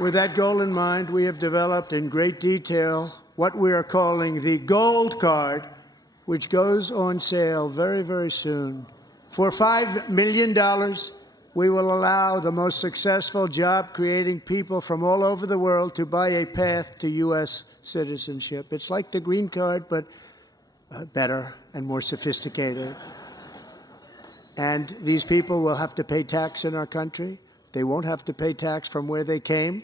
With that goal in mind, we have developed in great detail what we are calling the Gold Card, which goes on sale very, very soon. For $5 million, we will allow the most successful job-creating people from all over the world to buy a path to U.S. citizenship. It's like the green card, but better and more sophisticated. And these people will have to pay tax in our country. They won't have to pay tax from where they came.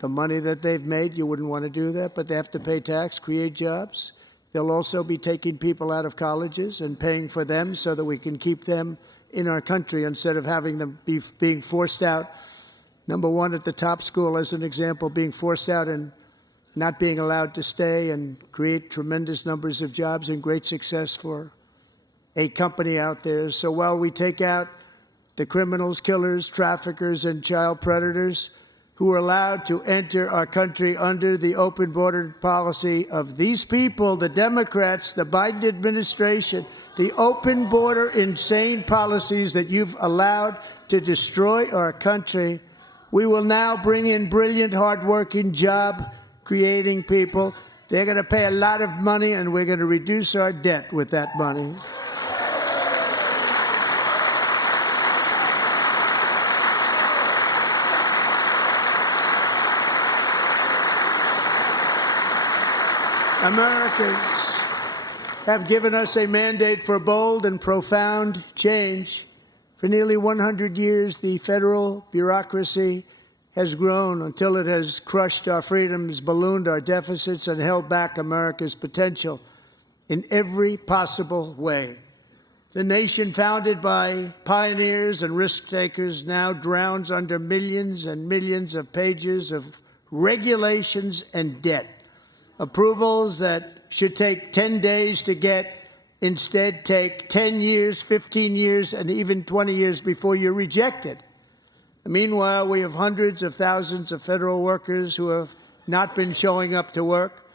The money that they've made, you wouldn't want to do that, but they have to pay tax, create jobs. They'll also be taking people out of colleges and paying for them so that we can keep them in our country instead of having them being forced out. Number one, at the top school, as an example, being forced out and not being allowed to stay and create tremendous numbers of jobs and great success for a company out there. So while we take out the criminals, killers, traffickers, and child predators who are allowed to enter our country under the open border policy of these people, the Democrats, the Biden administration, the open border insane policies that you've allowed to destroy our country, we will now bring in brilliant, hardworking, job-creating people. They're going to pay a lot of money, and we're going to reduce our debt with that money. Americans have given us a mandate for bold and profound change. For nearly 100 years, the federal bureaucracy has grown until it has crushed our freedoms, ballooned our deficits, and held back America's potential in every possible way. The nation founded by pioneers and risk-takers now drowns under millions and millions of pages of regulations and debt. Approvals that should take 10 days to get instead take 10 years, 15 years, and even 20 years before you're rejected. Meanwhile, we have hundreds of thousands of federal workers who have not been showing up to work.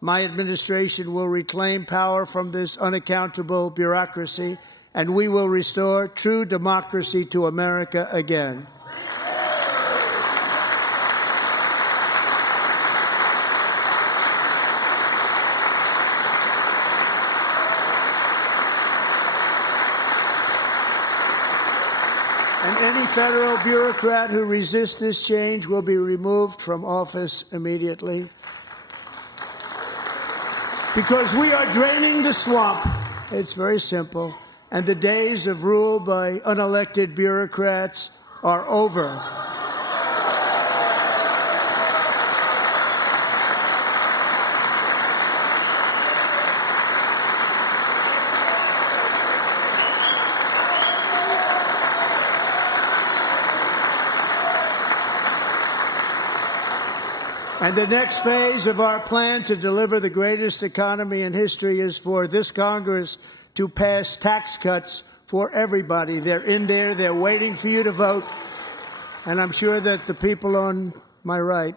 My administration will reclaim power from this unaccountable bureaucracy, and we will restore true democracy to America again. And any federal bureaucrat who resists this change will be removed from office immediately. Because we are draining the swamp. It's very simple. And the days of rule by unelected bureaucrats are over. And the next phase of our plan to deliver the greatest economy in history is for this Congress to pass tax cuts for everybody. They're in there. They're waiting for you to vote. And I'm sure that the people on my right,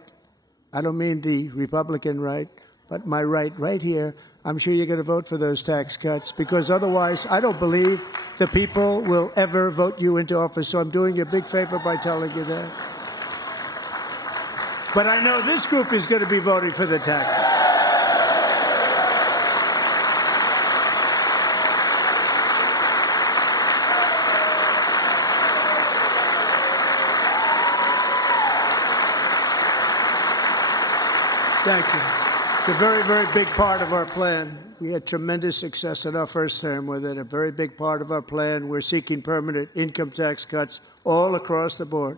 I don't mean the Republican right, but my right here, I'm sure you're going to vote for those tax cuts, because otherwise I don't believe the people will ever vote you into office. So I'm doing you a big favor by telling you that. But I know this group is going to be voting for the tax. Thank you. It's a very, very big part of our plan. We had tremendous success in our first term with it. A very big part of our plan. We're seeking permanent income tax cuts all across the board.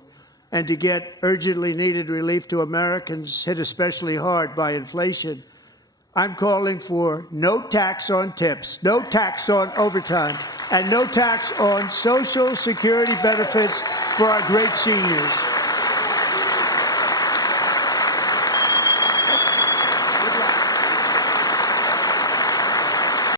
And to get urgently needed relief to Americans hit especially hard by inflation, I'm calling for no tax on tips, no tax on overtime, and no tax on Social Security benefits for our great seniors.